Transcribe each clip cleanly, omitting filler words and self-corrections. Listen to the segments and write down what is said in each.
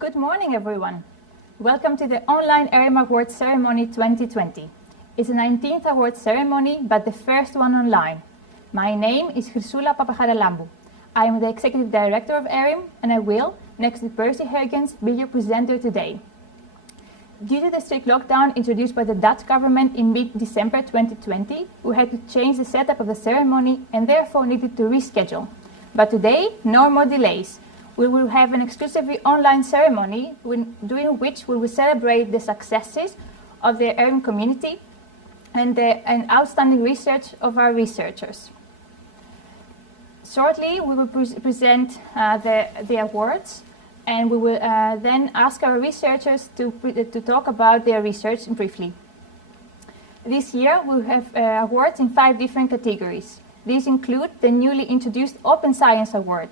Good morning, everyone. Welcome to the online ERIM Awards ceremony 2020. It's the 19th award ceremony, but the first one online. My name is Chrysoula Papacharalampou. I am the Executive Director of ERIM, and I will, next to Pursey Heugens, be your presenter today. Due to the strict lockdown introduced by the Dutch government in mid-December 2020, we had to change the setup of the ceremony and therefore needed to reschedule. But today, no more delays. We will have an exclusively online ceremony during which we will celebrate the successes of the ERIM community and the outstanding research of our researchers. Shortly, we will present the awards, and we will then ask our researchers to talk about their research briefly. This year, we have awards in 5 different categories. These include the newly introduced Open Science Award.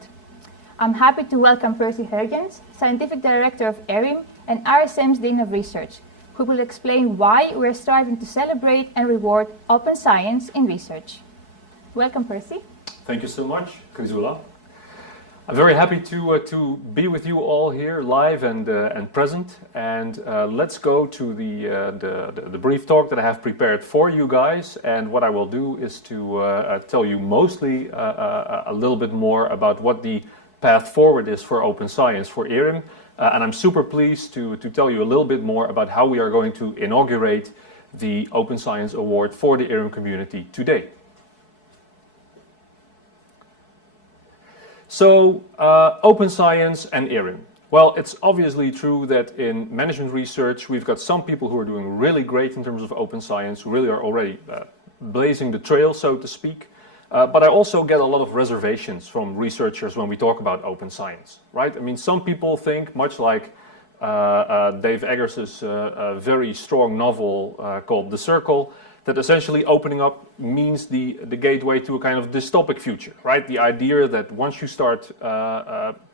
I'm happy to welcome Pursey Heugens, Scientific Director of ERIM and RSM's Dean of Research, who will explain why we're striving to celebrate and reward open science in research. Welcome, Pursey. Thank you so much, Chrysoula. I'm very happy to be with you all here, live and present. And let's go to the brief talk that I have prepared for you guys. And what I will do is to tell you mostly a little bit more about what the path forward is for open science for ERIM. And I'm super pleased to tell you a little bit more about how we are going to inaugurate the Open Science Award for the ERIM community today. So, open science and ERIM. Well, it's obviously true that in management research, we've got some people who are doing really great in terms of open science, who really are already blazing the trail, so to speak. But I also get a lot of reservations from researchers when we talk about open science, right? I mean, some people think, much like Dave Eggers's very strong novel called The Circle, that essentially opening up means the gateway to a kind of dystopic future, right? The idea that once you start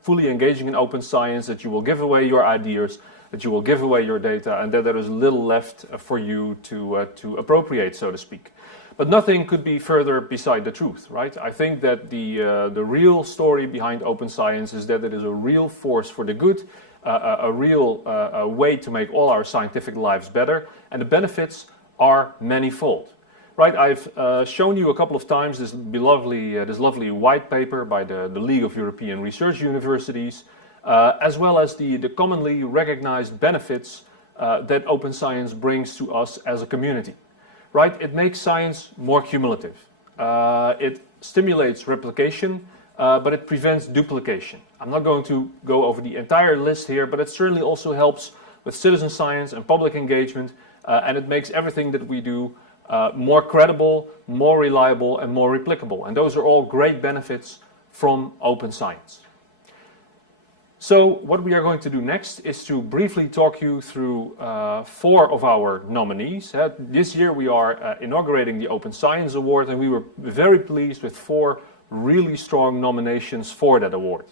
fully engaging in open science, that you will give away your ideas, that you will give away your data, and that there is little left for you to appropriate, so to speak. But nothing could be further beside the truth, right? I think that the real story behind open science is that it is a real force for the good, a real way to make all our scientific lives better, and the benefits are manifold, right? I've shown you a couple of times this lovely white paper by the League of European Research Universities, as well as the commonly recognized benefits that open science brings to us as a community, right? It makes science more cumulative. It stimulates replication, but it prevents duplication. I'm not going to go over the entire list here, but it certainly also helps with citizen science and public engagement, and it makes everything that we do more credible, more reliable, and more replicable. And those are all great benefits from open science. So what we are going to do next is to briefly talk you through 4 of our nominees. This year we are inaugurating the Open Science Award, and we were very pleased with 4 really strong nominations for that award.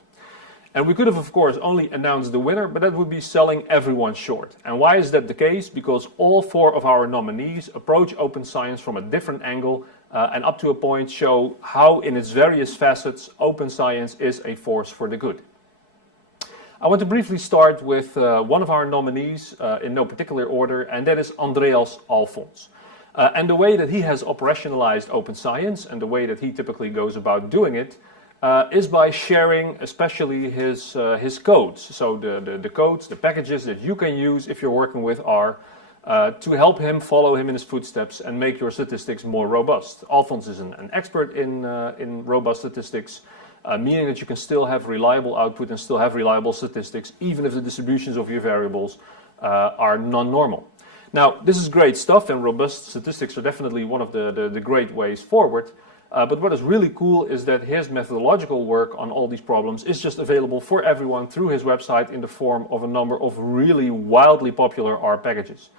And we could have, of course, only announced the winner, but that would be selling everyone short. And why is that the case? Because all 4 of our nominees approach open science from a different angle and up to a point show how in its various facets open science is a force for the good. I want to briefly start with one of our nominees in no particular order, and that is Andreas Alfons. And the way that he has operationalized open science and the way that he typically goes about doing it is by sharing especially his codes. So the codes, the packages that you can use if you're working with R to help him follow him in his footsteps and make your statistics more robust. Alfons is an expert in robust statistics, meaning that you can still have reliable output and still have reliable statistics even if the distributions of your variables are non-normal. Now, this is great stuff, and robust statistics are definitely one of the great ways forward. But what is really cool is that his methodological work on all these problems is just available for everyone through his website in the form of a number of really wildly popular R packages.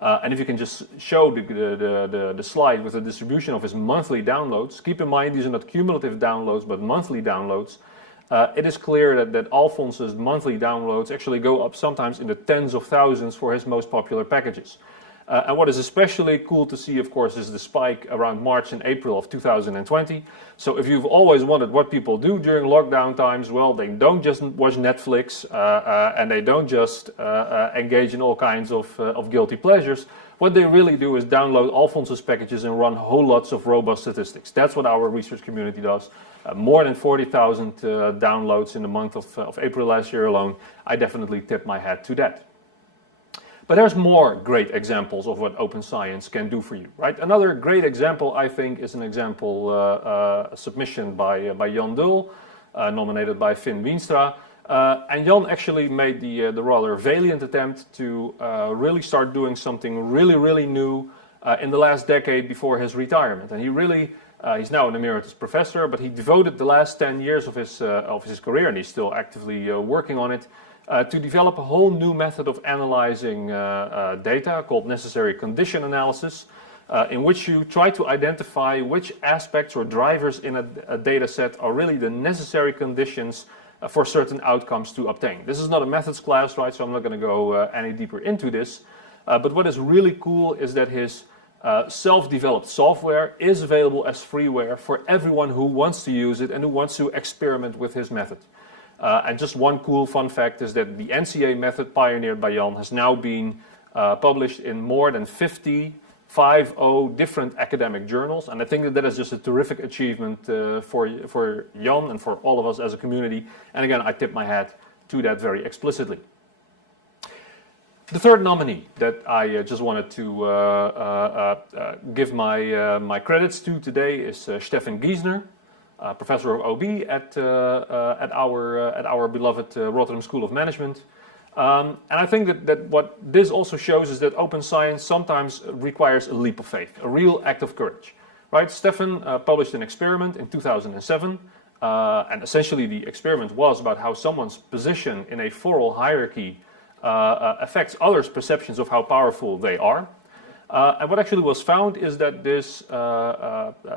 And if you can just show the slide with the distribution of his monthly downloads, keep in mind these are not cumulative downloads but monthly downloads, it is clear that Alfons's monthly downloads actually go up sometimes in the tens of thousands for his most popular packages. And what is especially cool to see, of course, is the spike around March and April of 2020. So if you've always wondered what people do during lockdown times, well, they don't just watch Netflix and they don't just engage in all kinds of guilty pleasures. What they really do is download Alphonse's packages and run whole lots of robust statistics. That's what our research community does. More than 40,000 downloads in the month of April last year alone. I definitely tip my hat to that. But there's more great examples of what open science can do for you, right? Another great example, I think, is an example submission by Jan Dul, nominated by Finn Wienstra. And Jan actually made the rather valiant attempt to really start doing something really new in the last decade before his retirement. And he really, he's now an emeritus professor, but he devoted the last 10 years of his career, and he's still actively working on it, to develop a whole new method of analyzing data called necessary condition analysis, in which you try to identify which aspects or drivers in a data set are really the necessary conditions for certain outcomes to obtain. This is not a methods class, right, so I'm not going to go any deeper into this. But what is really cool is that his self-developed software is available as freeware for everyone who wants to use it and who wants to experiment with his method. And just one cool fun fact is that the NCA method pioneered by Jan has now been published in more than 50 different academic journals, and I think that is just a terrific achievement for Jan and for all of us as a community. And again, I tip my hat to that very explicitly. The third nominee that I just wanted to give my credits to today is Stefan Giesner, professor of OB at our beloved Rotterdam School of Management. And I think that what this also shows is that open science sometimes requires a leap of faith, a real act of courage. Right? Stefan published an experiment in 2007, and essentially the experiment was about how someone's position in a floral hierarchy affects others' perceptions of how powerful they are. And what actually was found is that this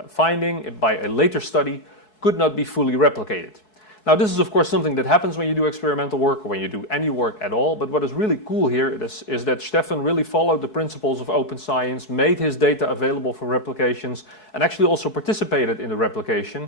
finding by a later study could not be fully replicated. Now, this is of course something that happens when you do experimental work or when you do any work at all, but what is really cool here is that Stefan really followed the principles of open science, made his data available for replications, and actually also participated in the replication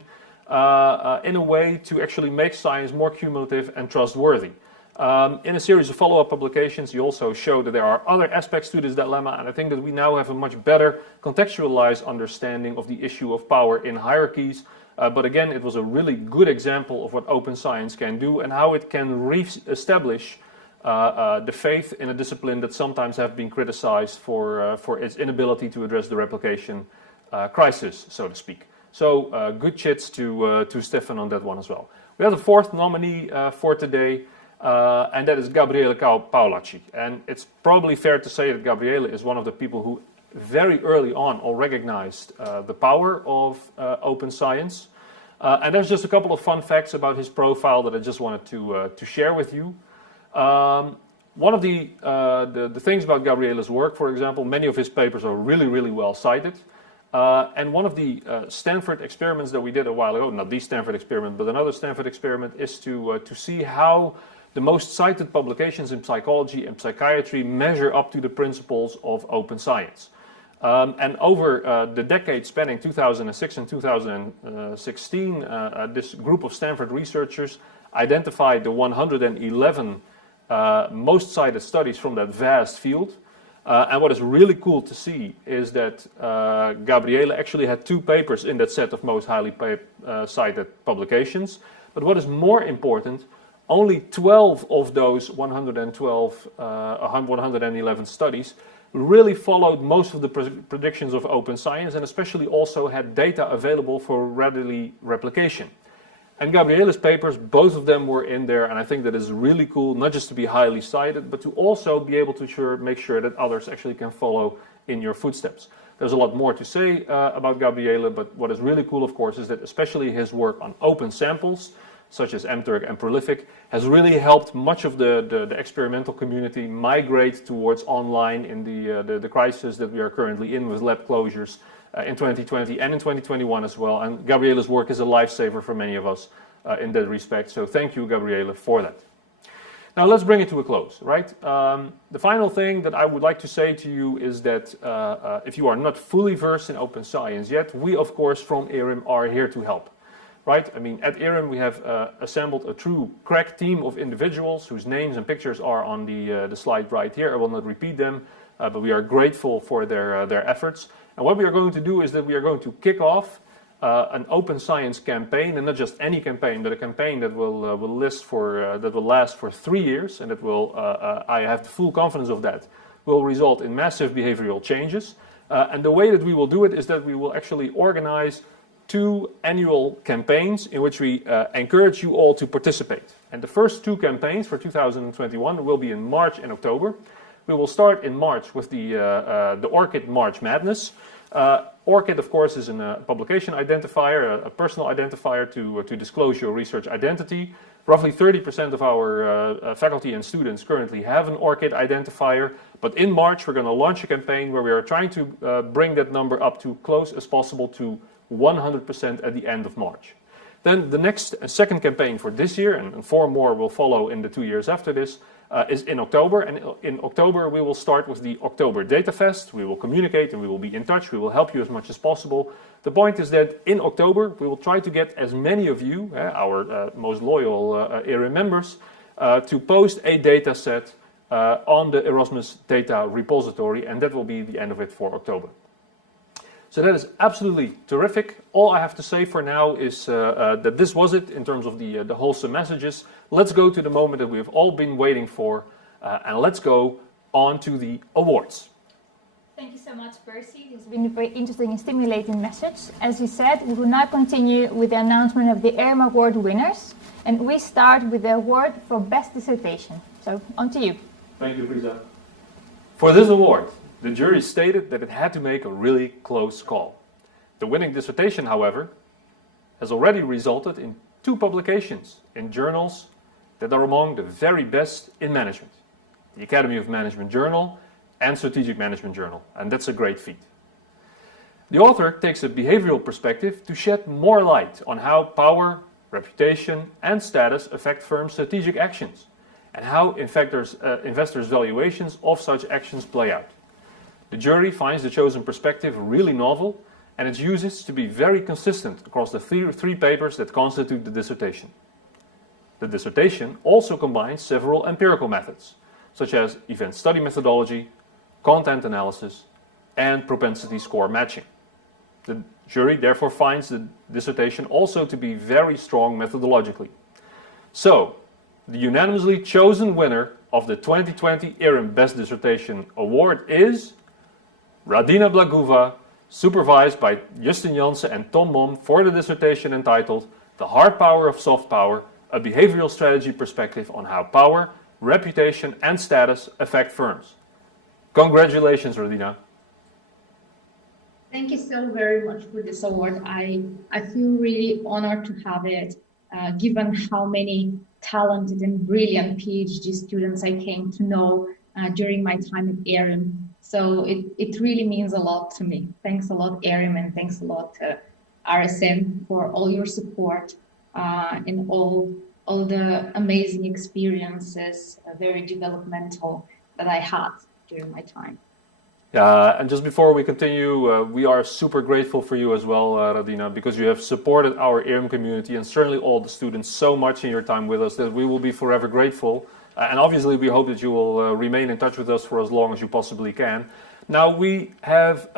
in a way to actually make science more cumulative and trustworthy. In a series of follow-up publications, he also showed that there are other aspects to this dilemma, and I think that we now have a much better contextualized understanding of the issue of power in hierarchies. But again, it was a really good example of what open science can do and how it can re-establish the faith in a discipline that sometimes have been criticized for its inability to address the replication crisis, so to speak. So good chits to Stefan on that one as well. We have the fourth nominee for today, and that is Gabriele Paolacci. And it's probably fair to say that Gabriele is one of the people who very early on all recognized the power of open science. And there's just a couple of fun facts about his profile that I just wanted to share with you. One of the things about Gabriele's work, for example, many of his papers are really well cited. And one of the Stanford experiments that we did a while ago, not the Stanford experiment, but another Stanford experiment, is to see how the most cited publications in psychology and psychiatry measure up to the principles of open science. And over the decade spanning 2006 and 2016, this group of Stanford researchers identified the 111 most cited studies from that vast field. And what is really cool to see is that Gabriele actually had 2 papers in that set of most highly cited publications. But what is more important, only 12 of those 111 studies really followed most of the predictions of open science, and especially also had data available for readily replication. And Gabriele's papers, both of them were in there, and I think that is really cool, not just to be highly cited, but to also be able to make sure that others actually can follow in your footsteps. There's a lot more to say about Gabriele, but what is really cool, of course, is that especially his work on open samples, such as mTurk and Prolific, has really helped much of the experimental community migrate towards online in the crisis that we are currently in with lab closures in 2020 and in 2021 as well. And Gabriele's work is a lifesaver for many of us in that respect. So thank you, Gabriele, for that. Now let's bring it to a close, right? The final thing that I would like to say to you is that if you are not fully versed in open science yet, we of course from ERIM are here to help, right? I mean, at ERIM we have assembled a true crack team of individuals whose names and pictures are on the slide right here. I will not repeat them, but we are grateful for their efforts. And what we are going to do is that we are going to kick off an open science campaign, and not just any campaign, but a campaign that will last for 3 years, and that will, I have full confidence of that, will result in massive behavioral changes. And the way that we will do it is that we will actually organize 2 annual campaigns in which we encourage you all to participate. And the first 2 campaigns for 2021 will be in March and October. We will start in March with the ORCID March Madness. ORCID, of course, is a publication identifier, a personal identifier to disclose your research identity. Roughly 30% of our faculty and students currently have an ORCID identifier, but in March we're going to launch a campaign where we are trying to bring that number up to close as possible to 100% at the end of March. Then the next second campaign for this year, and 4 more will follow in the 2 years after this, is in October. And in October we will start with the October Data Fest. We will communicate and we will be in touch. We will help you as much as possible. The point is that in October we will try to get as many of you, our most loyal ERIM members, to post a data set on the Erasmus Data Repository, and that will be the end of it for October. So that is absolutely terrific. All I have to say for now is that this was it in terms of the wholesome messages. Let's go to the moment that we have all been waiting for, and let's go on to the awards. Thank you so much, Pursey. This has been a very interesting and stimulating message. As you said, we will now continue with the announcement of the ERIM Award winners, and we start with the award for Best Dissertation. So, on to you. Thank you, Frisa. For this award, the jury stated that it had to make a really close call. The winning dissertation, however, has already resulted in 2 publications in journals that are among the very best in management. The Academy of Management Journal and Strategic Management Journal, and that's a great feat. The author takes a behavioral perspective to shed more light on how power, reputation, and status affect firms' strategic actions, and how investors' valuations of such actions play out. The jury finds the chosen perspective really novel, and its uses to be very consistent across the 3 papers that constitute the dissertation. The dissertation also combines several empirical methods, such as event study methodology, content analysis, and propensity score matching. The jury therefore finds the dissertation also to be very strong methodologically. So, the unanimously chosen winner of the 2020 ERIM Best Dissertation Award is Radina Blaguva, supervised by Justin Jansen and Tom Mom, for the dissertation entitled The Hard Power of Soft Power, a Behavioral Strategy Perspective on How Power, Reputation and Status Affect Firms. Congratulations, Radina. Thank you so very much for this award. I feel really honored to have it, given how many talented and brilliant PhD students I came to know during my time at ERIM. So it really means a lot to me. Thanks a lot, ERIM, and thanks a lot to RSM for all your support and all the amazing experiences, very developmental, that I had during my time. Yeah, and just before we continue, we are super grateful for you as well, Radina, because you have supported our ERIM community and certainly all the students so much in your time with us that we will be forever grateful. And obviously we hope that you will remain in touch with us for as long as you possibly can. Now we have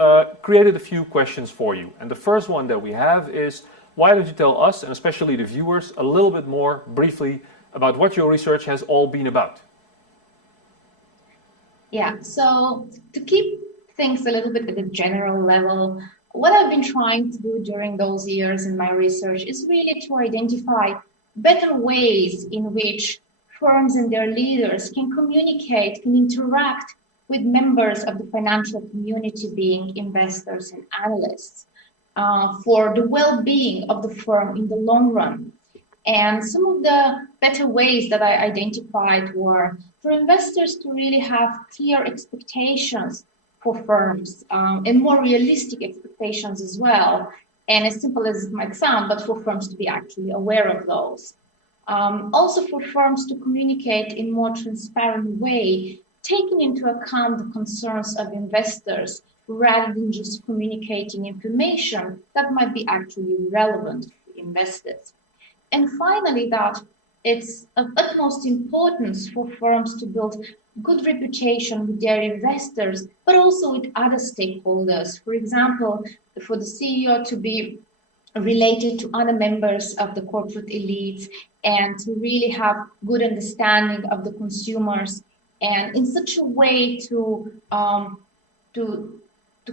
created a few questions for you. And the first one that we have is, why don't you tell us, and especially the viewers, a little bit more briefly about what your research has all been about? Yeah, so to keep things a little bit at a general level, what I've been trying to do during those years in my research is really to identify better ways in which firms and their leaders can communicate, can interact with members of the financial community, being investors and analysts, for the well-being of the firm in the long run. And some of the better ways that I identified were for investors to really have clear expectations for firms, and more realistic expectations as well. And as simple as it might sound, but for firms to be actually aware of those. Also for firms to communicate in more transparent way, taking into account the concerns of investors rather than just communicating information that might be actually relevant to investors. And finally, that it's of utmost importance for firms to build good reputation with their investors, but also with other stakeholders. For example, for the CEO to be related to other members of the corporate elites and to really have good understanding of the consumers, and in such a way to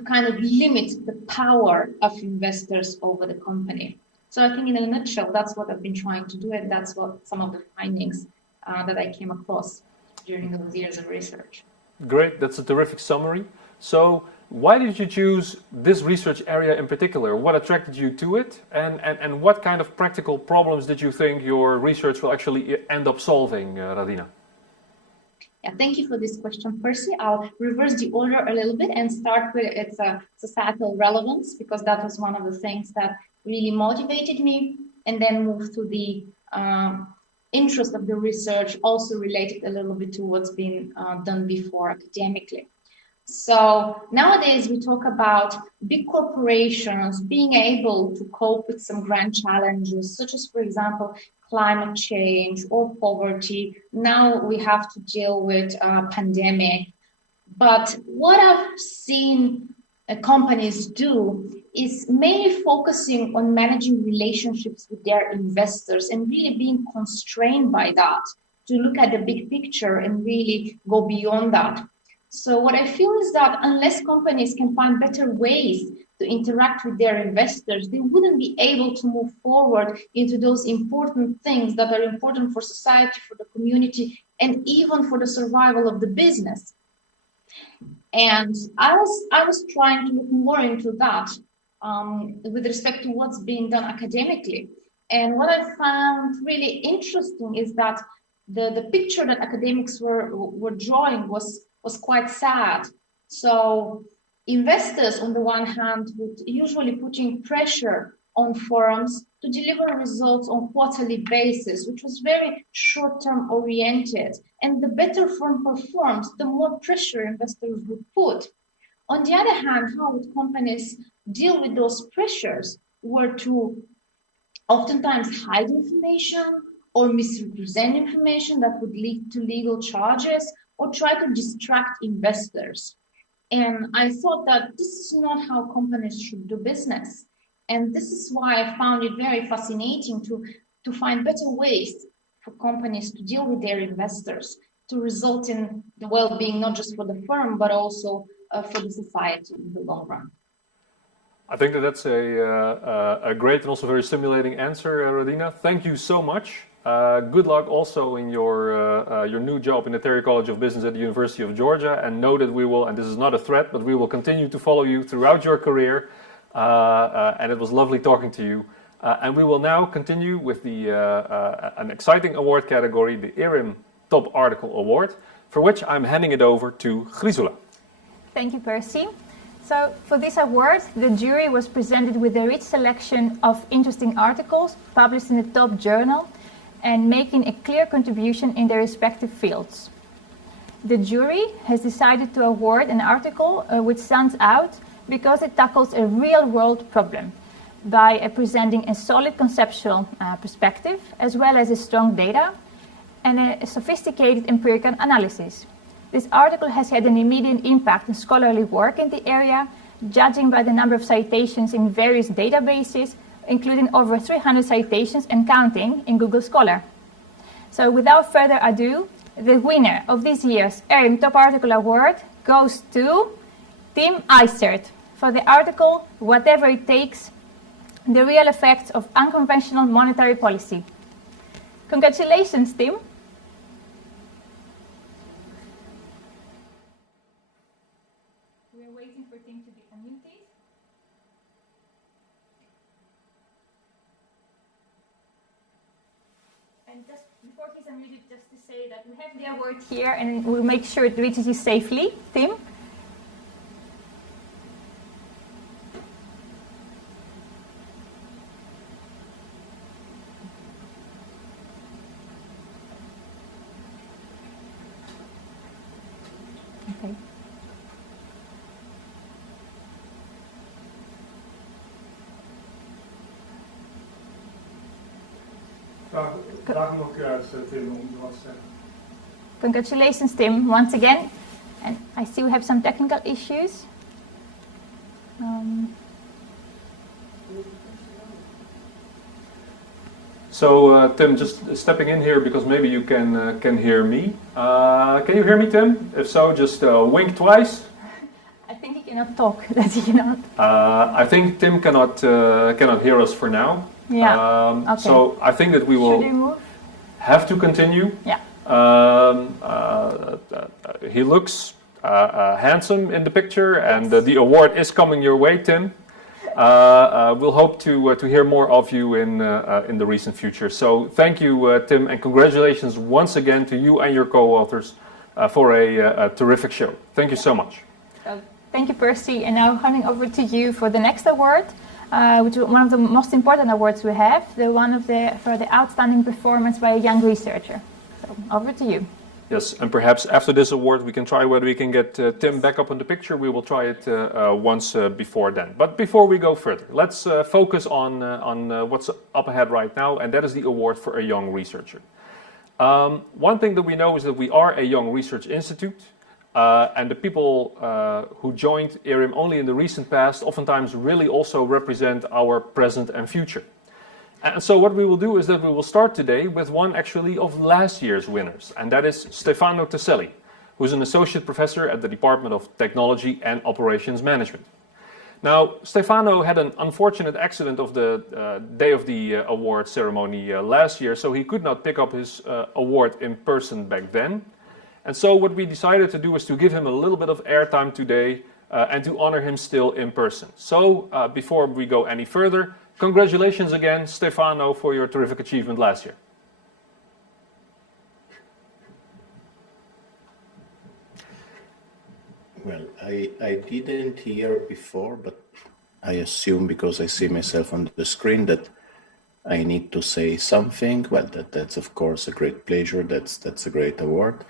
kind of limit the power of investors over the company. So I think in a nutshell, that's what I've been trying to do, and that's what some of the findings that I came across during those years of research. Great, that's a terrific summary. So why did you choose this research area in particular? What attracted you to it? And what kind of practical problems did you think your research will actually end up solving, Radina? Yeah, thank you for this question, Pursey. I'll reverse the order a little bit and start with its societal relevance, because that was one of the things that really motivated me, and then move to the interest of the research, also related a little bit to what's been done before academically. So nowadays we talk about big corporations being able to cope with some grand challenges, such as, for example, climate change or poverty. Now we have to deal with a pandemic. But what I've seen companies do is mainly focusing on managing relationships with their investors and really being constrained by that to look at the big picture and really go beyond that. So what I feel is that unless companies can find better ways to interact with their investors, they wouldn't be able to move forward into those important things that are important for society, for the community, and even for the survival of the business. And I was trying to look more into that with respect to what's being done academically. And what I found really interesting is that the picture that academics were drawing was quite sad. So investors, on the one hand, would usually putting pressure on firms to deliver results on quarterly basis, which was very short-term oriented. And the better firm performs, the more pressure investors would put. On the other hand, how would companies deal with those pressures were to oftentimes hide information or misrepresent information that would lead to legal charges, or try to distract investors. And I thought that this is not how companies should do business. And this is why I found it very fascinating to find better ways for companies to deal with their investors, to result in the well-being, not just for the firm, but also for the society in the long run. I think that's a great and also very stimulating answer, Radina. Thank you so much. Good luck also in your new job in the Terry College of Business at the University of Georgia, and know that we will, and this is not a threat, but we will continue to follow you throughout your career, and it was lovely talking to you. And we will now continue with an exciting award category, the ERIM Top Article Award, for which I'm handing it over to Chrysoula. Thank you, Pursey. So for this award, the jury was presented with a rich selection of interesting articles published in the top journal and making a clear contribution in their respective fields. The jury has decided to award an article which stands out because it tackles a real-world problem by presenting a solid conceptual perspective, as well as a strong data and a sophisticated empirical analysis. This article has had an immediate impact in scholarly work in the area, judging by the number of citations in various databases, including over 300 citations and counting in Google Scholar. So without further ado, the winner of this year's ERIM Top Article Award goes to Tim Eisert for the article Whatever It Takes, the Real Effects of Unconventional Monetary Policy. Congratulations, Tim. We are waiting for Tim to be unmuted. And just before he's unmuted, just to say that we have the award here and we'll make sure it reaches you safely. Tim? Okay. Vraag nog een keer uit, Tim, om wat te zeggen. Congratulations, Tim, once again. And I see we have some technical issues. So Tim, just stepping in here because maybe you can hear me. Can you hear me, Tim? If so, just wink twice. I think he cannot talk. Does he not? I think Tim cannot hear us for now. Yeah. Okay. So I think that we will Should we move? have to continue. Yeah. He looks handsome in the picture, and the award is coming your way, Tim. We'll hope to hear more of you in the recent future. So thank you, Tim, and congratulations once again to you and your co-authors for a terrific show. Thank you so much. Thank you, Pursey. And now handing over to you for the next award, which is one of the most important awards we have, for the outstanding performance by a young researcher. So over to you. Yes, and perhaps after this award we can try whether we can get Tim back up in the picture. We will try it once before then. But before we go further, let's focus on what's up ahead right now, and that is the award for a young researcher. One thing that we know is that we are a young research institute, and the people who joined ERIM only in the recent past oftentimes really also represent our present and future. And so what we will do is that we will start today with one actually of last year's winners, and that is Stefano Tesselli, who's an associate professor at the Department of Technology and Operations Management. Now, Stefano had an unfortunate accident of the day of the award ceremony last year, so he could not pick up his award in person back then. And so what we decided to do is to give him a little bit of airtime today and to honor him still in person. So before we go any further, congratulations again, Stefano, for your terrific achievement last year. Well, I didn't hear before, but I assume because I see myself on the screen that I need to say something. Well, that's of course a great pleasure. That's a great award.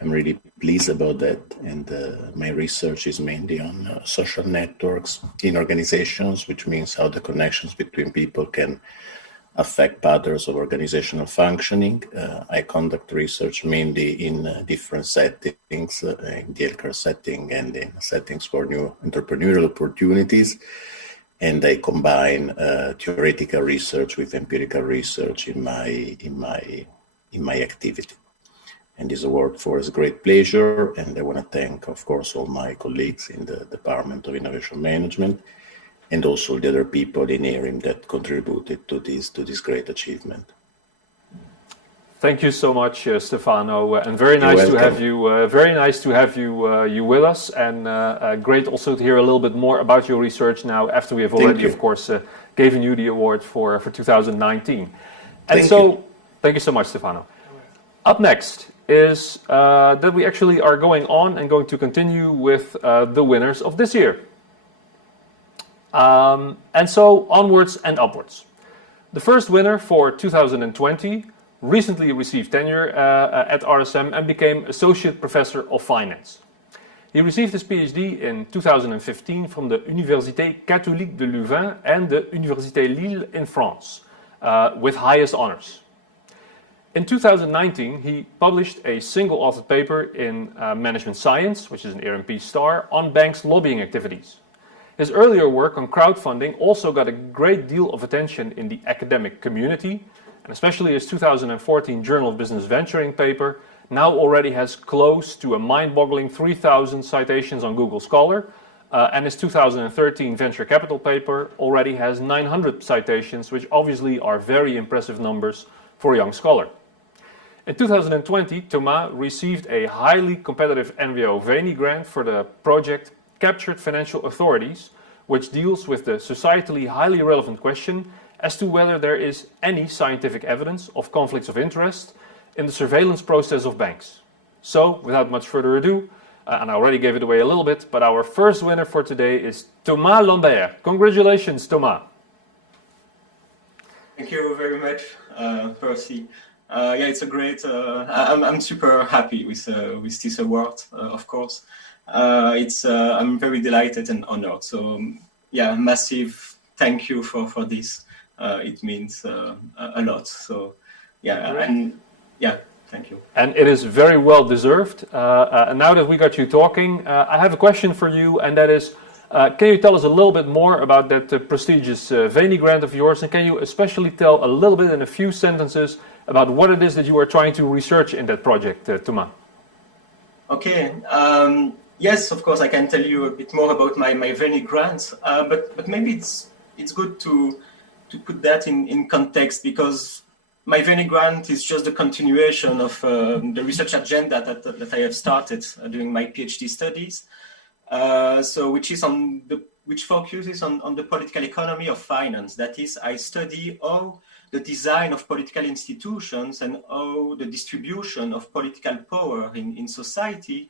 I'm really pleased about that, and my research is mainly on social networks in organizations, which means how the connections between people can affect patterns of organizational functioning. I conduct research mainly in different settings, in the healthcare setting and in settings for new entrepreneurial opportunities, and I combine theoretical research with empirical research in my activity. And this award for us a great pleasure, and I want to thank, of course, all my colleagues in the Department of Innovation Management, and also the other people in ERIM that contributed to this great achievement. Thank you so much, Stefano, and very nice to have you. Very nice to have you with us, and great also to hear a little bit more about your research now after we have already, of course, given you the award for 2019. And thank you so much, Stefano. Up next is that we actually are going on and going to continue with the winners of this year. And so onwards and upwards. The first winner for 2020 recently received tenure at RSM and became Associate Professor of Finance. He received his PhD in 2015 from the Université Catholique de Louvain and the Université Lille in France, with highest honors. In 2019, he published a single-authored paper in Management Science, which is an ERIM star, on banks' lobbying activities. His earlier work on crowdfunding also got a great deal of attention in the academic community, and especially his 2014 Journal of Business Venturing paper now already has close to a mind-boggling 3,000 citations on Google Scholar, and his 2013 venture capital paper already has 900 citations, which obviously are very impressive numbers for a young scholar. In 2020, Thomas received a highly competitive NVO Veni grant for the project Captured Financial Authorities, which deals with the societally highly relevant question as to whether there is any scientific evidence of conflicts of interest in the surveillance process of banks. So, without much further ado, and I already gave it away a little bit, but our first winner for today is Thomas Lambert. Congratulations, Thomas. Thank you very much, Pursey. Yeah, it's a great. I'm super happy with this award, of course. I'm very delighted and honored. So yeah, massive thank you for this. It means a lot. So yeah, and yeah, thank you. And it is very well deserved. And now that we got you talking, I have a question for you, and that is, can you tell us a little bit more about that prestigious Veni grant of yours, and can you especially tell a little bit in a few sentences about what it is that you are trying to research in that project, Thomas? Okay. Yes, of course, I can tell you a bit more about my Veni grant, but maybe it's good to put that in context, because my Veni grant is just the continuation of the research agenda that I have started during my PhD studies. Which focuses on the political economy of finance. That is, I study how the design of political institutions and how the distribution of political power in society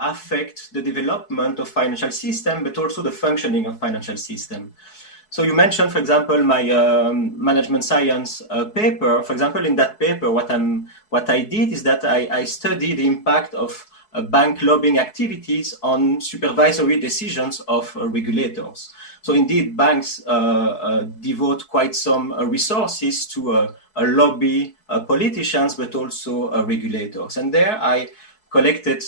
affect the development of financial system, but also the functioning of financial system. So you mentioned, for example, my management science paper. For example, in that paper, what I did is that I studied the impact of bank lobbying activities on supervisory decisions of regulators. So indeed, banks devote quite some resources to lobby politicians, but also regulators. And there I collected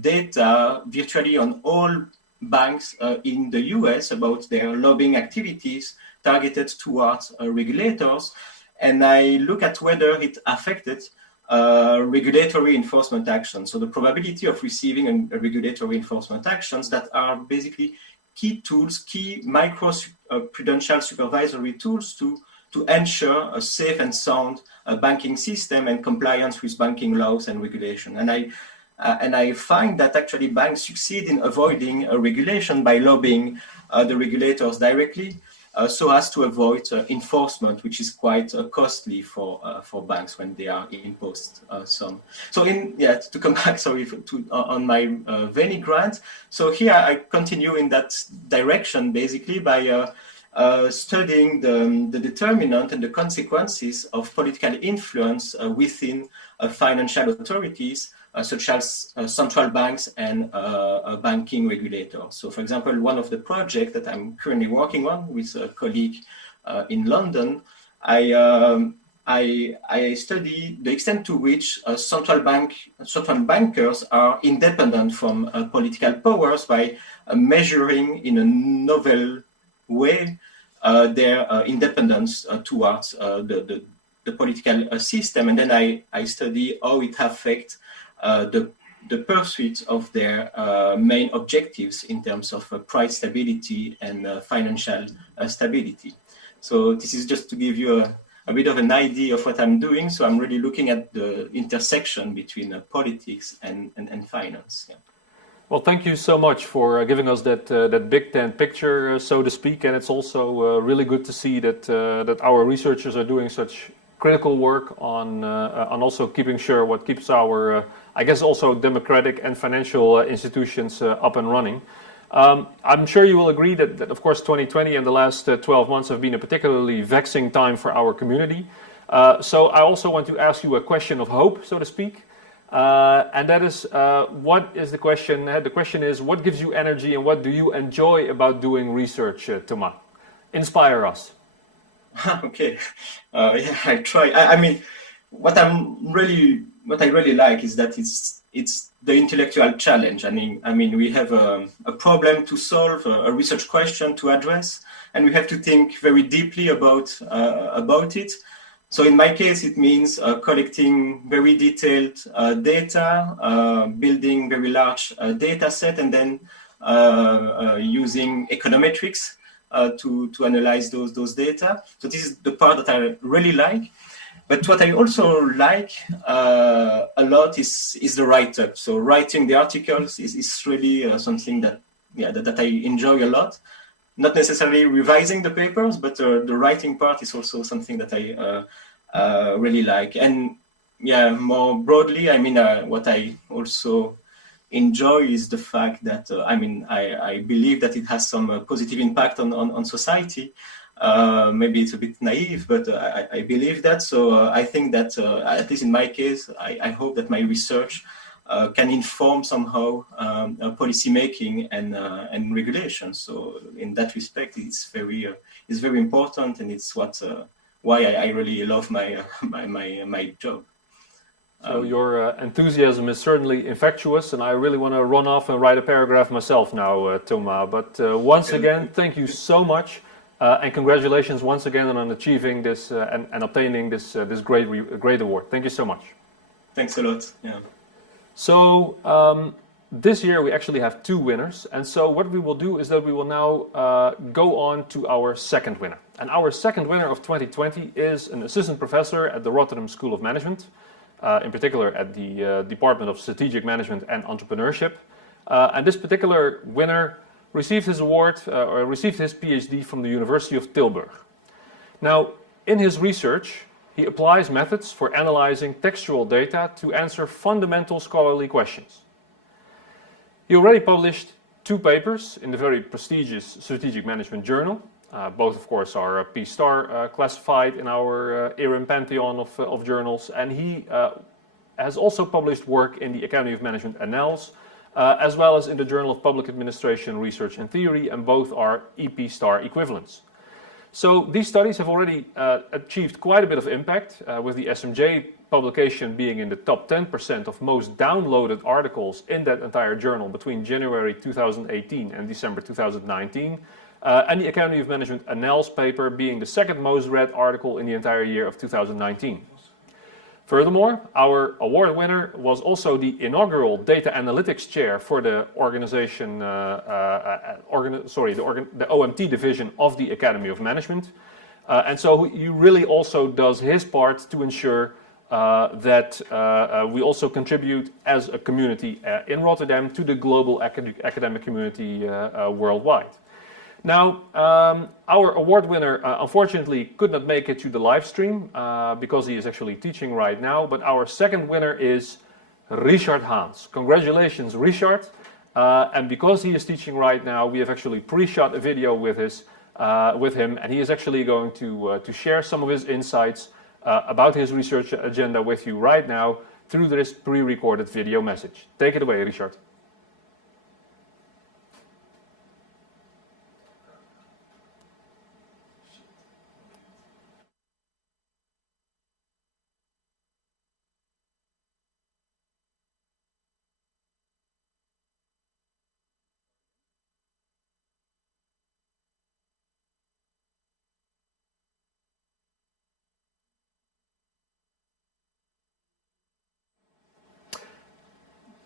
data virtually on all banks in the US about their lobbying activities targeted towards regulators. And I look at whether it affected regulatory enforcement actions. So the probability of receiving a regulatory enforcement actions that are basically key tools, key micro-prudential supervisory tools to ensure a safe and sound banking system and compliance with banking laws and regulation. And I find that actually banks succeed in avoiding a regulation by lobbying the regulators directly, so as to avoid enforcement, which is quite costly for banks when they are imposed some. So to come back, on my Veni grant. So here I continue in that direction, basically by studying the determinant and the consequences of political influence within financial authorities, such as central banks and banking regulators. So, for example, one of the projects that I'm currently working on with a colleague in London, I study the extent to which central bankers are independent from political powers by measuring in a novel way their independence towards the political system. And then I study how it affects the pursuit of their main objectives in terms of price stability and financial stability. So this is just to give you a bit of an idea of what I'm doing. So I'm really looking at the intersection between politics and finance. Yeah. Well, thank you so much for giving us that Big Tent picture, so to speak. And it's also really good to see that our researchers are doing such critical work on also keeping sure what keeps our, I guess, also democratic and financial institutions up and running. I'm sure you will agree that of course, 2020 and the last 12 months have been a particularly vexing time for our community. So I also want to ask you a question of hope, so to speak. And that is, what is the question? The question is, what gives you energy and what do you enjoy about doing research, Thomas? Inspire us. Okay, yeah, I try. I mean, what I really like is that it's the intellectual challenge. I mean, we have a problem to solve, a research question to address, and we have to think very deeply about it. So in my case, it means collecting very detailed data, building very large data set, and then using econometrics to analyze those data. So this is the part that I really like. But what I also like a lot is the write-up. So writing the articles is really something that I enjoy a lot. Not necessarily revising the papers, but the writing part is also something that I really like. And yeah, more broadly, I mean, what I also enjoy is the fact that I believe that it has some positive impact on society. Maybe it's a bit naive, but I believe that. So I think that, at least in my case, I hope that my research can inform somehow policy making and regulation. So in that respect, it's very important, and it's why I really love my my job. So your enthusiasm is certainly infectious, and I really want to run off and write a paragraph myself now, Thomas. But once again, thank you so much, and congratulations once again on achieving this and obtaining this great award. Thank you so much. Thanks a lot. Yeah. So this year we actually have 2 winners, and so what we will do is that we will now go on to our second winner. And our second winner of 2020 is an assistant professor at the Rotterdam School of Management, in particular at the Department of Strategic Management and Entrepreneurship. And this particular winner received his award, or received his PhD from the University of Tilburg. Now, in his research, he applies methods for analyzing textual data to answer fundamental scholarly questions. He already published 2 papers in the very prestigious Strategic Management Journal. Both, of course, are P-star classified in our ERIM pantheon of journals. And he has also published work in the Academy of Management Annals, as well as in the Journal of Public Administration, Research and Theory, and both are EP-star equivalents. So these studies have already achieved quite a bit of impact, with the SMJ publication being in the top 10% of most downloaded articles in that entire journal between January 2018 and December 2019. And the Academy of Management Annals paper being the second most read article in the entire year of 2019. Furthermore, our award winner was also the inaugural data analytics chair for the organization, the OMT division of the Academy of Management. And so he really also does his part to ensure that we also contribute as a community in Rotterdam to the global academic community worldwide. Now, our award winner unfortunately could not make it to the live stream because he is actually teaching right now, but our second winner is Richard Haans. Congratulations, Richard. And because he is teaching right now, we have actually pre-shot a video with him, and he is actually going to share some of his insights about his research agenda with you right now through this pre-recorded video message. Take it away, Richard.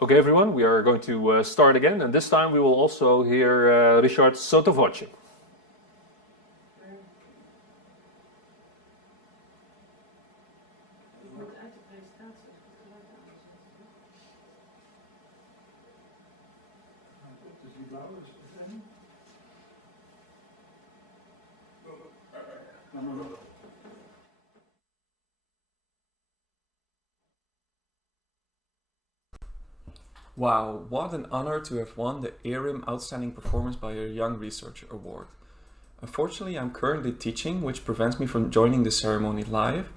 Okay, everyone, we are going to start again, and this time we will also hear Richard sotto voce. Wow, what an honor to have won the ERIM Outstanding Performance by a Young Researcher Award. Unfortunately, I'm currently teaching, which prevents me from joining the ceremony live,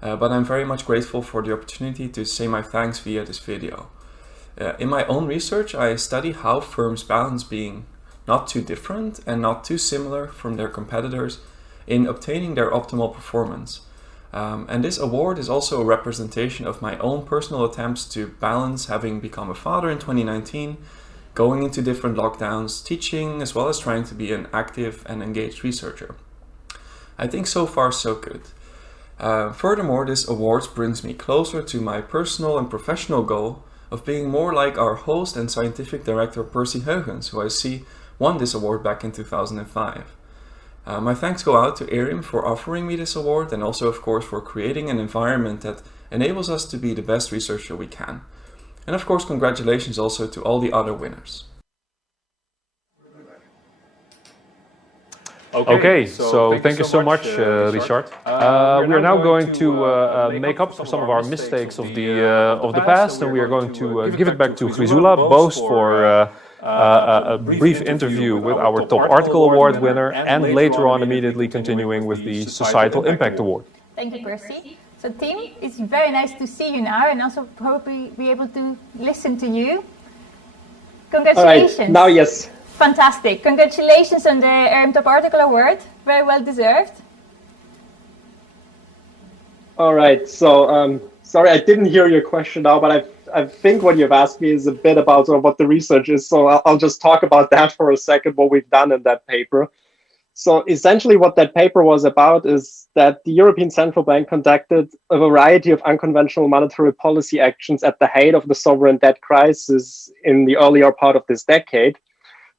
but I'm very much grateful for the opportunity to say my thanks via this video. In my own research, I study how firms balance being not too different and not too similar from their competitors in obtaining their optimal performance. And this award is also a representation of my own personal attempts to balance having become a father in 2019, going into different lockdowns, teaching, as well as trying to be an active and engaged researcher. I think so far so good. Furthermore, this award brings me closer to my personal and professional goal of being more like our host and scientific director Pursey Heugens, who I see won this award back in 2005. My thanks go out to ERIM for offering me this award, and also of course for creating an environment that enables us to be the best researcher we can. And of course congratulations also to all the other winners. Okay, so thank you so much, Richard. We are now going to make up for some of our mistakes of the past, and we are going to give it back to Chrysoula, both for a brief interview with our Top Article Award winner, and later on immediately continuing with the Societal Impact Award. Thank you, Pursey. So Tim, it's very nice to see you now and also probably be able to listen to you. Congratulations. All right, now yes. Fantastic. Congratulations on the ERIM Top Article Award. Very well deserved. All right, so sorry, I didn't hear your question now, but I think what you've asked me is a bit about sort of what the research is. So I'll just talk about that for a second, what we've done in that paper. So essentially what that paper was about is that the European Central Bank conducted a variety of unconventional monetary policy actions at the height of the sovereign debt crisis in the earlier part of this decade.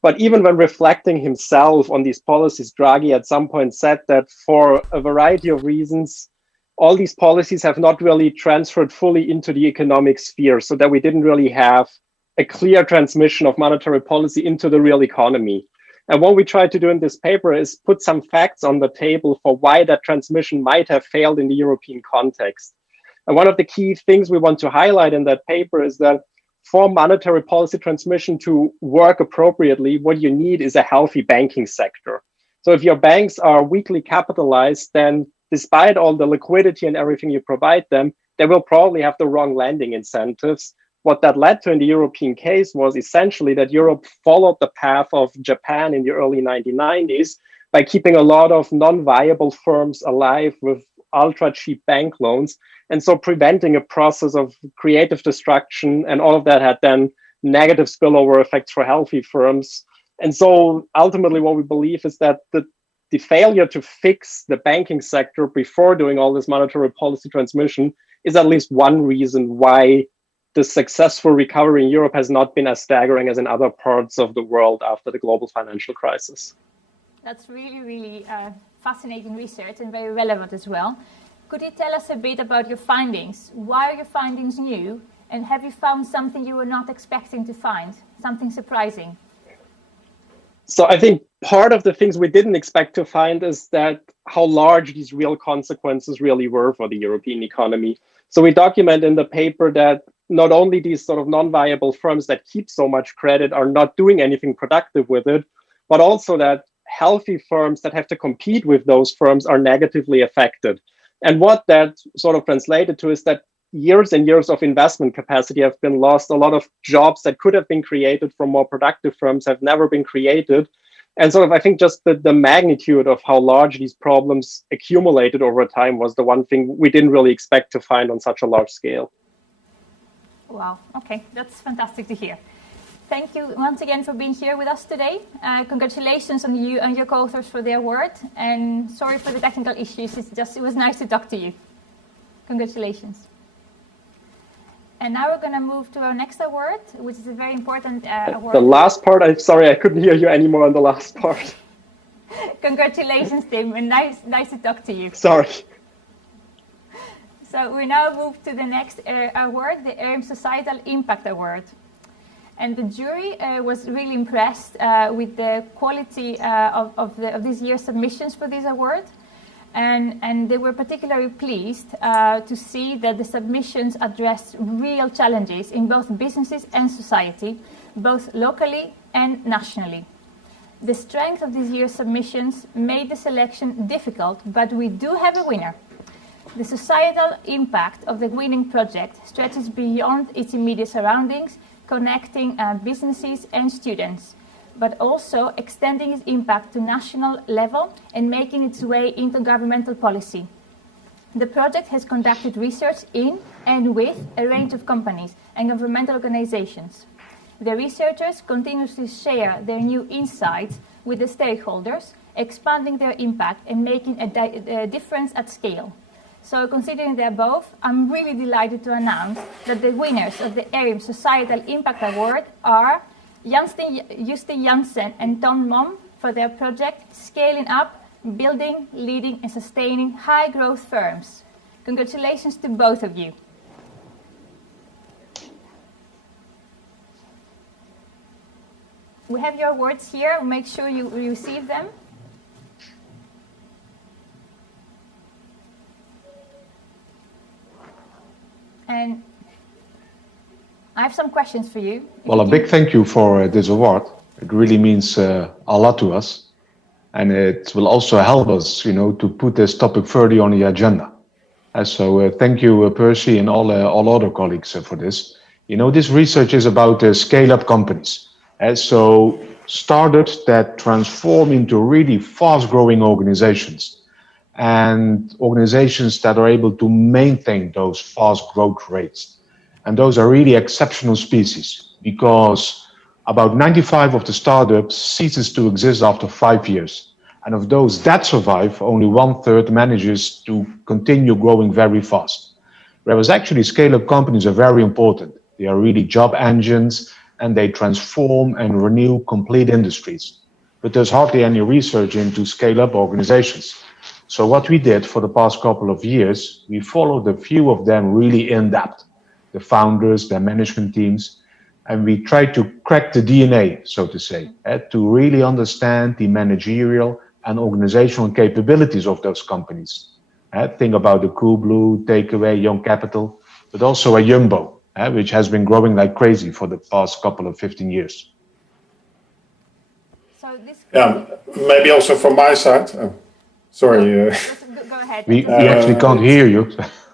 But even when reflecting himself on these policies, Draghi at some point said that for a variety of reasons, all these policies have not really transferred fully into the economic sphere, so that we didn't really have a clear transmission of monetary policy into the real economy. And what we tried to do in this paper is put some facts on the table for why that transmission might have failed in the European context. And one of the key things we want to highlight in that paper is that for monetary policy transmission to work appropriately, what you need is a healthy banking sector. So if your banks are weakly capitalized, then despite all the liquidity and everything you provide them, they will probably have the wrong lending incentives. What that led to in the European case was essentially that Europe followed the path of Japan in the early 1990s by keeping a lot of non-viable firms alive with ultra-cheap bank loans, and so preventing a process of creative destruction, and all of that had then negative spillover effects for healthy firms. And so ultimately what we believe is that the failure to fix the banking sector before doing all this monetary policy transmission is at least one reason why the successful recovery in Europe has not been as staggering as in other parts of the world after the global financial crisis. That's really, really fascinating research and very relevant as well. Could you tell us a bit about your findings? Why are your findings new? And have you found something you were not expecting to find, something surprising? So I think part of the things we didn't expect to find is that how large these real consequences really were for the European economy. So we document in the paper that not only these sort of non-viable firms that keep so much credit are not doing anything productive with it, but also that healthy firms that have to compete with those firms are negatively affected. And what that sort of translated to is that years and years of investment capacity have been lost. A lot of jobs that could have been created from more productive firms have never been created. And sort of, I think just the magnitude of how large these problems accumulated over time was the one thing we didn't really expect to find on such a large scale. Wow, okay, that's fantastic to hear. Thank you once again for being here with us today. Congratulations on you and your co-authors for the award, and sorry for the technical issues. It was nice to talk to you. Congratulations. And now we're going to move to our next award, which is a very important award. The last part, I'm sorry, I couldn't hear you anymore on the last part. Congratulations, Tim, and nice to talk to you. Sorry. So we now move to the next award, the ERIM Societal Impact Award. And the jury was really impressed with the quality of this year's submissions for this award. And they were particularly pleased to see that the submissions addressed real challenges in both businesses and society, both locally and nationally. The strength of this year's submissions made the selection difficult, but we do have a winner. The societal impact of the winning project stretches beyond its immediate surroundings, connecting businesses and students, but also extending its impact to national level and making its way into governmental policy. The project has conducted research in and with a range of companies and governmental organizations. The researchers continuously share their new insights with the stakeholders, expanding their impact and making a difference at scale. So considering the above, I'm really delighted to announce that the winners of the ERIM Societal Impact Award are Justin Jansen and Ton Mom for their project Scaling Up, Building, Leading and Sustaining High Growth Firms. Congratulations to both of you. We have your awards here. Make sure you receive them. And I have some questions for you. Well, a big thank you for this award. It really means a lot to us. And it will also help us, to put this topic further on the agenda. So thank you, Pursey, and all other colleagues for this. This research is about scale-up companies. So startups that transform into really fast-growing organizations, and organizations that are able to maintain those fast growth rates. And those are really exceptional species, because about 95% of the startups ceases to exist after 5 years. And of those that survive, only 1/3 manages to continue growing very fast. Whereas actually scale-up companies are very important. They are really job engines, and they transform and renew complete industries. But there's hardly any research into scale-up organizations. So what we did for the past couple of years, we followed a few of them really in depth, the founders, their management teams, and we tried to crack the DNA, so to say, to really understand the managerial and organizational capabilities of those companies. Think about the Coolblue, Takeaway, Young Capital, but also a Jumbo, which has been growing like crazy for the past couple of 15 years. So this. Yeah, maybe also from my side. Sorry. Go ahead. We actually can't hear you.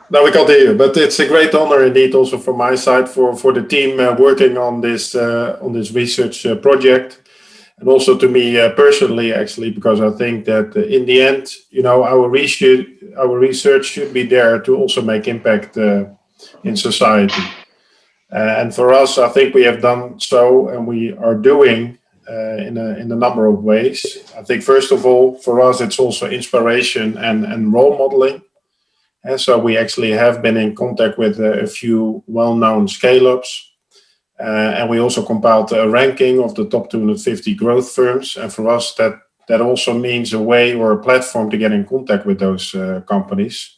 No, we can't hear you, but it's a great honor indeed also from my side for the team working on this research project, and also to me personally, actually, because I think that in the end, our research should be there to also make impact in society. And for us, I think we have done so, and we are doing in a number of ways. I think first of all, for us, it's also inspiration and role modeling. And so we actually have been in contact with a few well-known scale-ups, and we also compiled a ranking of the top 250 growth firms. And for us, that also means a way or a platform to get in contact with those companies.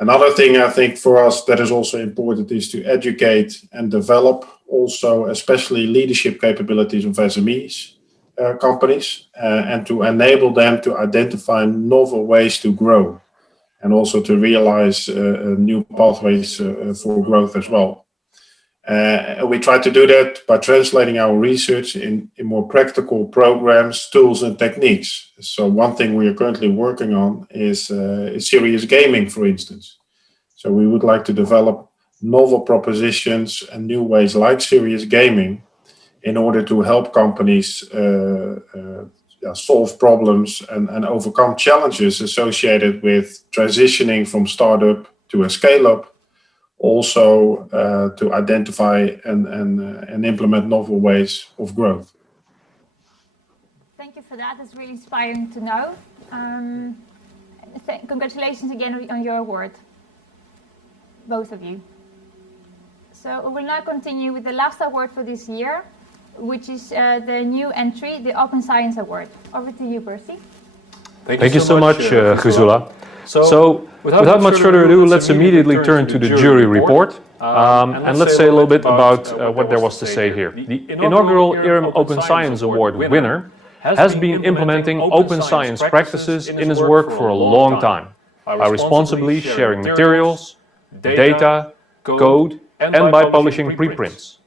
Another thing I think for us that is also important is to educate and develop also especially leadership capabilities of SMEs companies, and to enable them to identify novel ways to grow, and also to realize new pathways for growth as well. We try to do that by translating our research in more practical programs, tools, and techniques. So one thing we are currently working on is serious gaming, for instance. So we would like to develop novel propositions and new ways like serious gaming in order to help companies solve problems and overcome challenges associated with transitioning from startup to a scale-up, also to identify and implement novel ways of growth. Thank you for that. It's really inspiring to know. Congratulations again on your award, both of you. So we will now continue with the last award for this year, which is the new entry, the Open Science Award. Over to you, Pursey. Thank you so much, Chrysoula. So without much further ado, let's immediately turn to the jury report. And let's say a little bit about what there was to say here. The inaugural ERIM Open Science Award winner has been implementing open science practices in his work for a long time, by responsibly sharing materials, data, code, and by publishing preprints.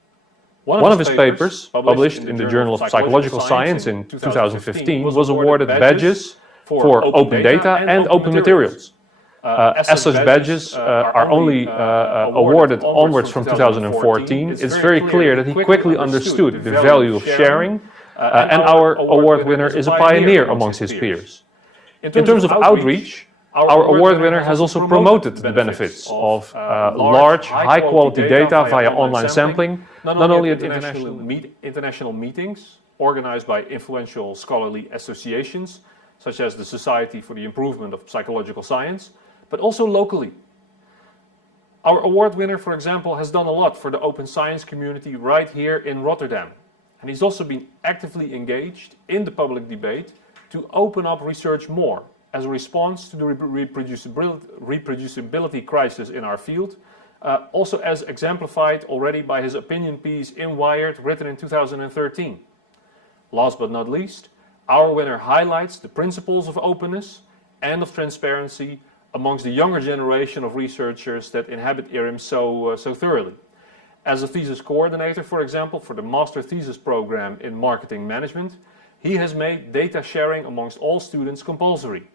One of his papers, published in the Journal of Psychological Science in 2015, was awarded badges for open data and open materials. As such badges are only awarded onwards from 2014, it's very clear that he quickly understood the value of sharing, and our award winner is a pioneer amongst his peers. In terms of outreach, our award winner has also promoted the benefits of large, high-quality data via online sampling, not only at international meetings organized by influential scholarly associations, such as the Society for the Improvement of Psychological Science, but also locally. Our award winner, for example, has done a lot for the open science community right here in Rotterdam. And he's also been actively engaged in the public debate to open up research more as a response to the reproducibility crisis in our field, also as exemplified already by his opinion piece in Wired, written in 2013. Last but not least, our winner highlights the principles of openness and of transparency amongst the younger generation of researchers that inhabit ERIM so thoroughly. As a thesis coordinator, for example, for the master thesis program in marketing management, he has made data sharing amongst all students compulsory.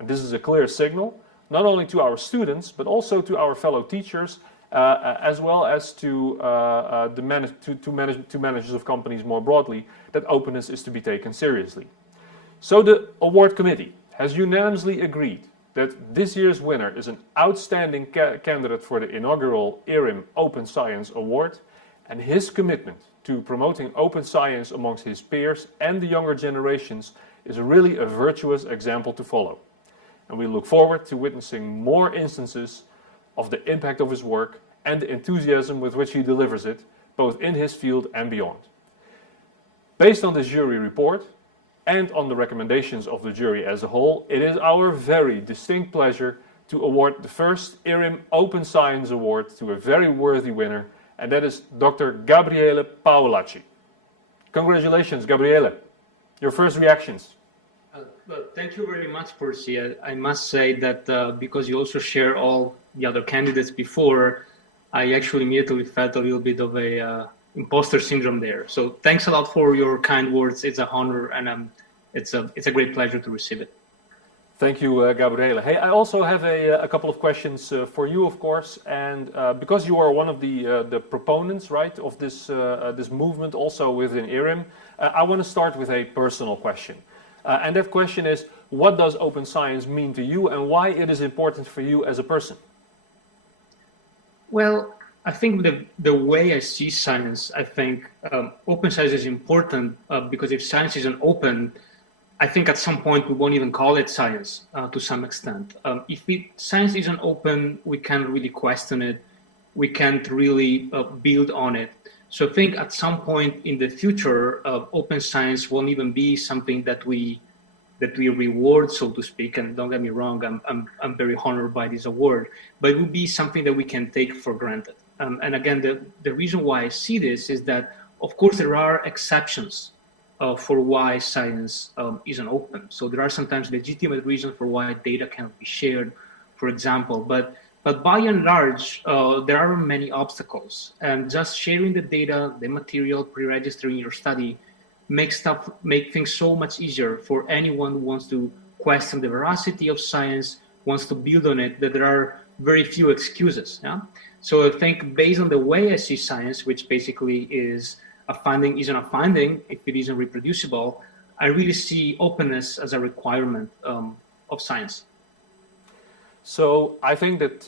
And this is a clear signal, not only to our students, but also to our fellow teachers, as well as to managers of companies more broadly, that openness is to be taken seriously. So the award committee has unanimously agreed that this year's winner is an outstanding candidate for the inaugural ERIM Open Science Award, and his commitment to promoting open science amongst his peers and the younger generations is really a virtuous example to follow. And we look forward to witnessing more instances of the impact of his work and the enthusiasm with which he delivers it, both in his field and beyond. Based on this jury report, and on the recommendations of the jury as a whole, it is our very distinct pleasure to award the first ERIM Open Science Award to a very worthy winner, and that is Dr. Gabriele Paolacci. Congratulations, Gabriele. Your first reactions? Well, thank you very much, Pursey. I must say that because you also share all the other candidates before, I actually immediately felt a little bit of a imposter syndrome there. So thanks a lot for your kind words. It's an honor, and it's a great pleasure to receive it. Thank you, Gabriele. Hey, I also have a couple of questions for you, of course, and because you are one of the proponents, right, of this this movement also within ERIM, I want to start with a personal question, and that question is: what does open science mean to you, and why it is important for you as a person? Well, I think the way I see science, I think open science is important because if science isn't open, I think at some point we won't even call it science to some extent. If science isn't open, we can't really question it. We can't really build on it. So I think at some point in the future, open science won't even be something that we reward, so to speak. And don't get me wrong, I'm very honored by this award, but it would be something that we can take for granted. And again, the reason why I see this is that, of course, there are exceptions for why science isn't open. So there are sometimes legitimate reasons for why data cannot be shared, for example. But by and large, there are many obstacles. And just sharing the data, the material, pre-registering your study, make things so much easier for anyone who wants to question the veracity of science, wants to build on it, that there are very few excuses. Yeah? So I think based on the way I see science, which basically is a finding isn't a finding if it isn't reproducible, I really see openness as a requirement of science. So I think that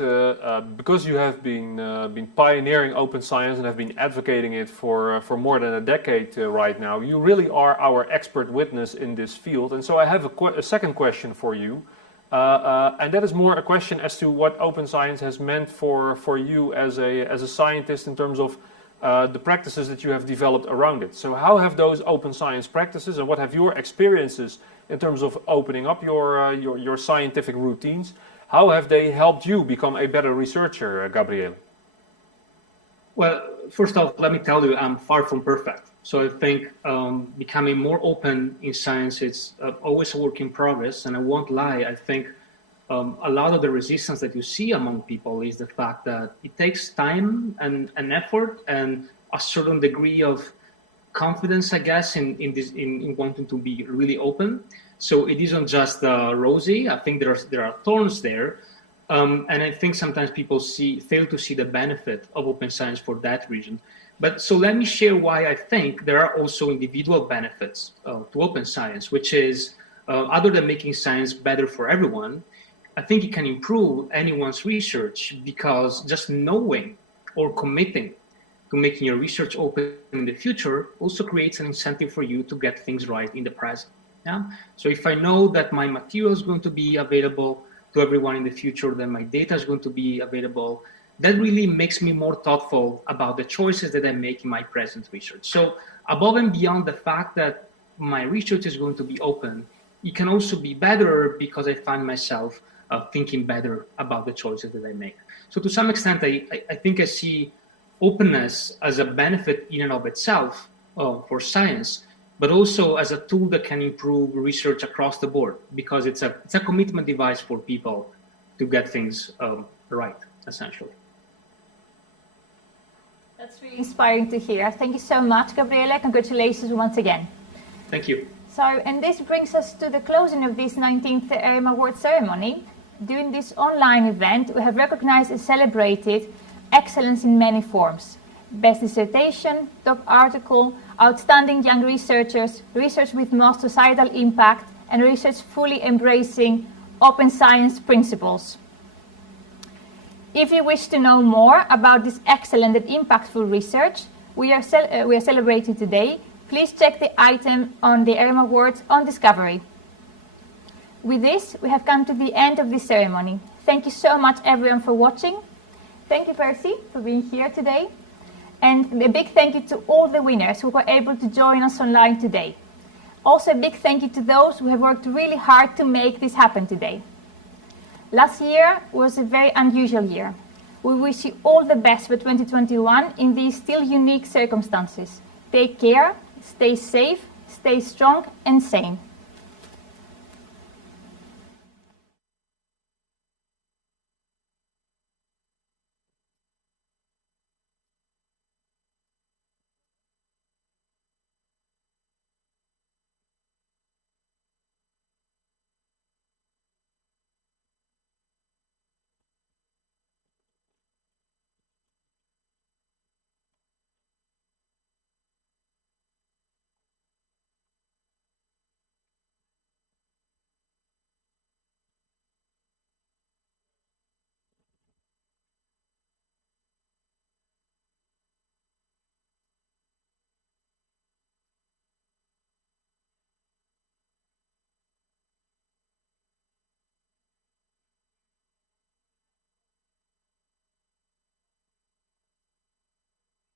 because you have been pioneering open science and have been advocating it for more than a decade right now, you really are our expert witness in this field. And so I have a second question for you, and that is more a question as to what open science has meant for you as a scientist in terms of the practices that you have developed around it. So how have those open science practices and what have your experiences in terms of opening up your scientific routines, how have they helped you become a better researcher, Gabriele? Well, first off, let me tell you, I'm far from perfect. So I think becoming more open in science is always a work in progress. And I won't lie, I think a lot of the resistance that you see among people is the fact that it takes time and effort and a certain degree of confidence, I guess, in wanting to be really open. So it isn't just rosy. I think there are thorns there, and I think sometimes people fail to see the benefit of open science for that reason. But so let me share why I think there are also individual benefits to open science, which is other than making science better for everyone, I think it can improve anyone's research because just knowing or committing to making your research open in the future also creates an incentive for you to get things right in the present. Yeah? So if I know that my material is going to be available to everyone in the future, that my data is going to be available, that really makes me more thoughtful about the choices that I make in my present research. So above and beyond the fact that my research is going to be open, it can also be better because I find myself thinking better about the choices that I make. So to some extent, I think I see openness as a benefit in and of itself for science, but also as a tool that can improve research across the board because it's a commitment device for people to get things right, essentially. That's really inspiring to hear. Thank you so much, Gabriele. Congratulations once again. Thank you. So, and this brings us to the closing of this 19th ERIM Award ceremony. During this online event, we have recognized and celebrated excellence in many forms. Best dissertation, top article, outstanding young researchers, research with most societal impact, and research fully embracing open science principles. If you wish to know more about this excellent and impactful research we are celebrating today, please check the item on the ERIM Awards on Discovery. With this, we have come to the end of this ceremony. Thank you so much, everyone, for watching. Thank you, Pursey, for being here today. And a big thank you to all the winners who were able to join us online today. Also, a big thank you to those who have worked really hard to make this happen today. Last year was a very unusual year. We wish you all the best for 2021 in these still unique circumstances. Take care, stay safe, stay strong and sane.